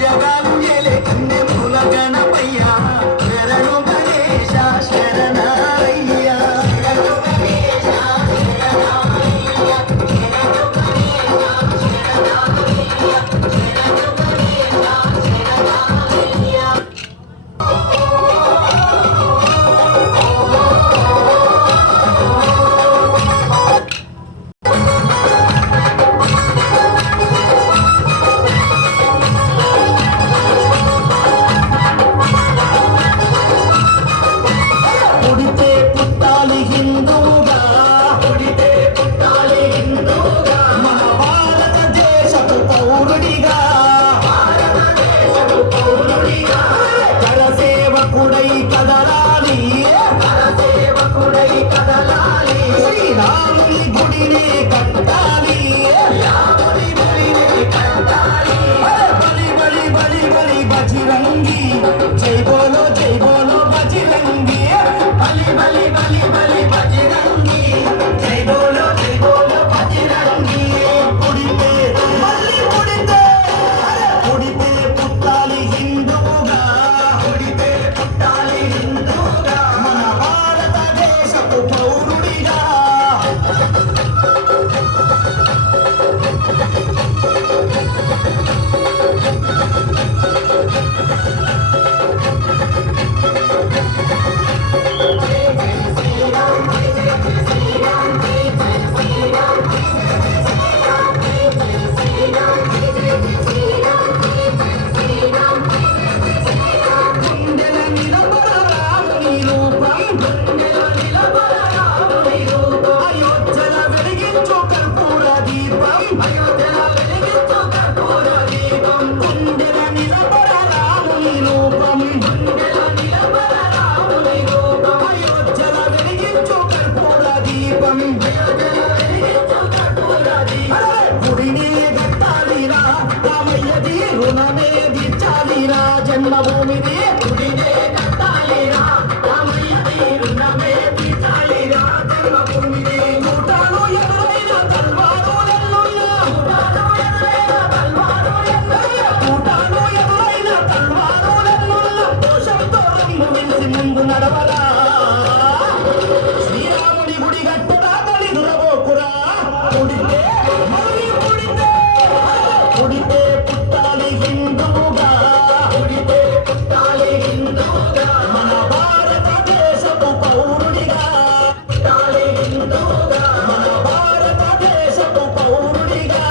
జగాలు ఏలే కన్నే జన్మభూమిది గుడినే కట్టాలిరా రామయ్య తీరున్నమే తీర్చాలిరా జన్మభూమిది కూటాలు ఎదురైన తల్వారు నెల్లున్నా కూటాలు ఎదురైన తల్వారు నెల్లున్నా దోషంతో రంగు విలిసి ముందు నడవరా శ్రీరాముడి గుడి గట్టురా తల్లి దురబోకురా గుడితే మళ్ళీ గుడితే గుడితే పుట్టాలి హిందువుగా గుడితే పుట్టాలి హిందువుగా మన భారతదేశపు పౌరుడిగా పుట్టాలి హిందువుగా మన భారతదేశపు పౌరుడిగా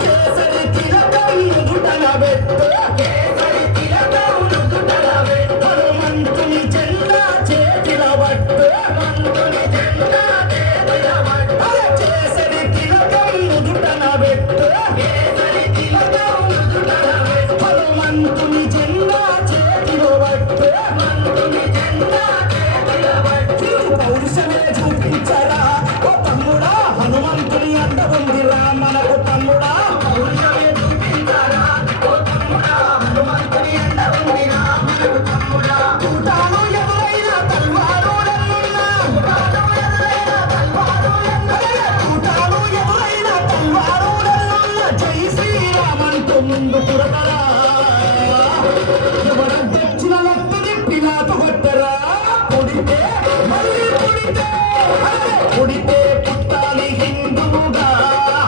కేసరి తిలకం నుదుటన పెట్టు కేసరి తిలకం నుదుటన పెట్టు హనుమంతుని జెండా చేతిల పట్టు హనుమంతుని జెండా చేతిల పట్టు కేసరి తిలకం నుదుటన పెట్టు కేసరి తిలకం నుదుటన పెట్టు హనుమంతుని జెండా చేతిలో పట్టు హనుమంతుని జెండా చేతిల పట్టు పౌరుషమే చూపించరా ఓ తమ్ముడా హనుమంతుని అండ ఉందిరా మనకు తమ్ముడా పౌరుషమే చూపించరా ఓ తమ్ముడా హనుమంతుని అండ ఉందిరా మనకు తమ్ముడా కూటాలు ఎదురైన తల్వారు నెల్లున్నా కూటాలు ఎదురైన తల్వారు నెల్లున్నా జై శ్రీరామంటూ ముందు పురపరా ఎవరంతొచ్చిన లెక్క తిప్పి నాటు కొట్టరా కొడితే మళ్ళీ కొడితే కొడితే పుట్టాలి హిందువుగా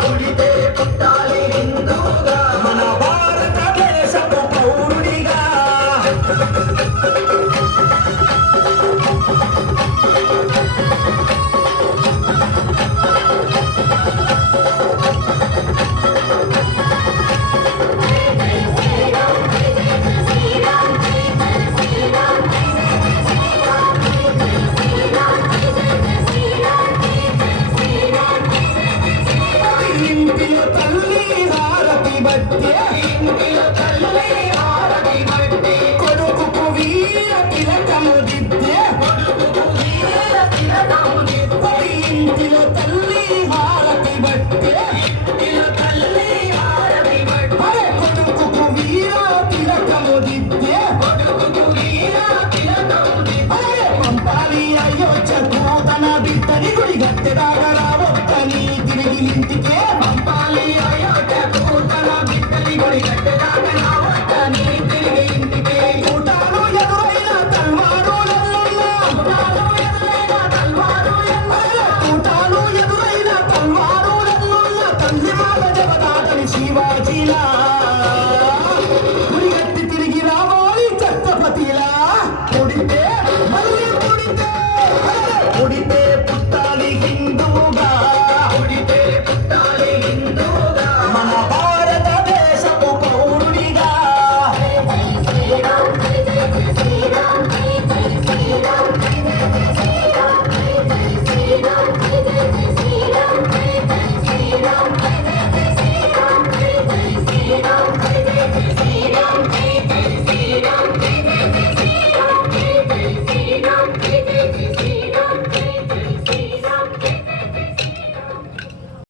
కొడితే పుట్టాలి హిందువుగా మన భారతదేశపు పౌరుడిగా ఇంటిలో తల్లి హారతి బట్టే ఇంటిలో తల్లి హారతి బట్టే కొడుకుకు వీర తిలకము దిద్దే కొడుకుకు వీర తిలకము దిద్దే ఇంటిలో తల్లి హారతి బట్టే ఇంటిలో తల్లి హారతి బట్టే కొడుకుకు వీర తిలకము దిద్దే కొడుకుకు వీర తిలకము దిద్దే పంపాలి అయోధ్యకు తన బిడ్డని గుడి గట్టెదాకా రావొత్తని తిరిగి ఇంటికే పంపాలి అయోధ్యకు తన బిడ్డని గుడి గట్టెదాకా రావొత్తని తిరిగి ఇంటికే కూటాలు ఎదురైన తల్వారు నెల్లున్నా కూటాలు ఎదురైన తల్వారు నెల్లున్నా కూటాలు ఎదురైన తల్వారు నెల్లున్నా తల్లి మాట జవదాటని శివాజీలా గుడిగట్టి తిరిగి రావాలి ఛత్రపతిలా కొడితే మళ్ళీ కొడితే కొడితే పుట్టాలి హిందువుగా